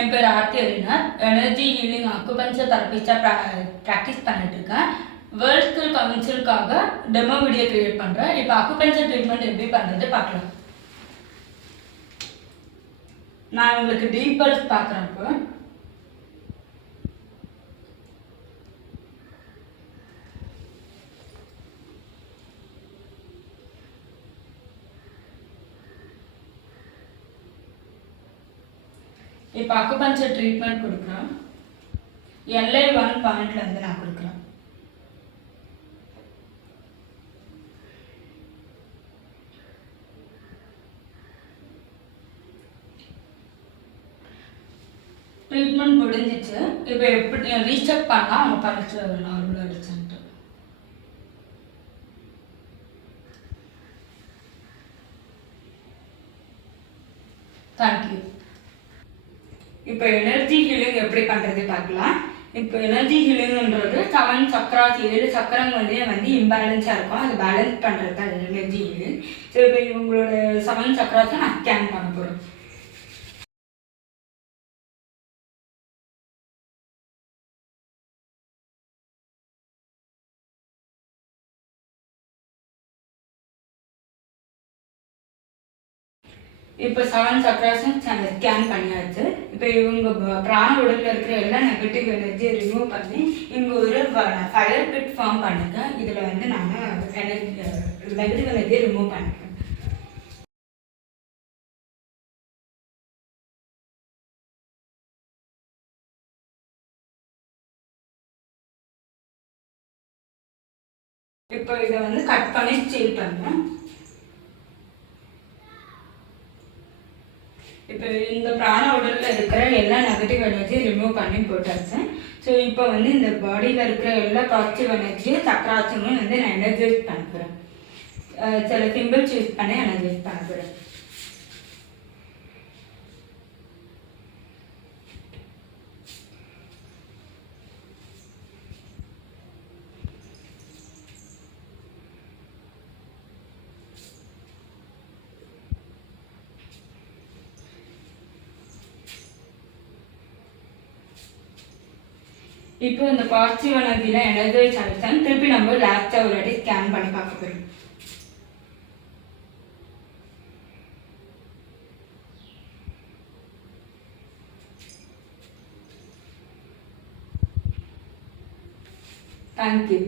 என் பேர் Aarthi Alina. Energy healing acupuncture தெரபிஸ்டாக practice பண்ணிட்டுருக்கேன். வேர்ல்ட் ஸ்கில் கவுன்சிலுக்காக டெமோ வீடியோ க்ரியேட் பண்ணுறேன். இப்போ அக்குபஞ்சர் ட்ரீட்மெண்ட் எப்படி பண்ணுறது பார்க்கலாம். நான் உங்களுக்கு டீப் பல்ஸ் பார்க்குறேன். இப்போ அக்குபஞ்சர் ட்ரீட்மெண்ட் கொடுக்குறேன். LA1 பாயிண்ட்லேருந்து நான் கொடுக்குறேன். ட்ரீட்மெண்ட் முடிஞ்சிச்சு. இப்போ எப்படி ரீசெக் பண்ணால் அவங்க பல்ஸ் நார்மலாக அடிச்சுட்டு. தேங்க்யூ. இப்போ எனர்ஜி ஹீலிங் எப்படி பண்ணுறது பார்க்கலாம். இப்போ எனர்ஜி ஹீலிங்ன்றது 7 சக்கராஸ் 7 சக்கரங்கள்லேயே வந்து இம்பேலன்ஸாக இருக்கும். அதை பேலன்ஸ் பண்ணுறது தான் எனர்ஜி ஹீலிங். ஸோ இப்போ இவங்களோட 7 சக்கராஸை நான் ஸ்கேன் பண்ண போகிறேன். இப்போ 7 சக்ராஸும் ஸ்கேன் பண்ணியாச்சு. இப்போ இவங்க பிராண உடலில் இருக்கிற எல்லா நெகட்டிவ் எனர்ஜியை ரிமூவ் பண்ணி இங்கே ஒரு ஃபயர் பிட் ஃபார்ம் பண்ணிருக்கேன். இதில் வந்து நாங்கள் நெகட்டிவ் எனர்ஜியை ரிமூவ் பண்ணிருக்கேன். இப்போ இதை வந்து கட் பண்ணி ஸ்டீல் பண்ணேன். இப்போ இந்த பிராண உடலில் இருக்கிற எல்லா நெகட்டிவ் எனர்ஜியும் ரிமூவ் பண்ணி போட்டாச்சு. ஸோ இப்போ வந்து இந்த பாடியில் இருக்கிற எல்லா பாசிட்டிவ் எனர்ஜியும் சக்கராசங்களும் வந்து நான் எனர்ஜைஸ் பண்ண போகிறேன். சில சிம்பிள்ஸ் யூஸ் பண்ணி எனர்ஜைஸ் பண்ண போகிறேன். இப்போ இந்த பாசிட்டிவ் எனர்ஜியில் எனர்ஜைஸ் ஆகிடுச்சான்னு திருப்பி நம்ம லாஸ்ட்டாக ஒரு வாட்டி ஸ்கேன் பண்ணி பார்க்க போகிறோம். தேங்க்யூ.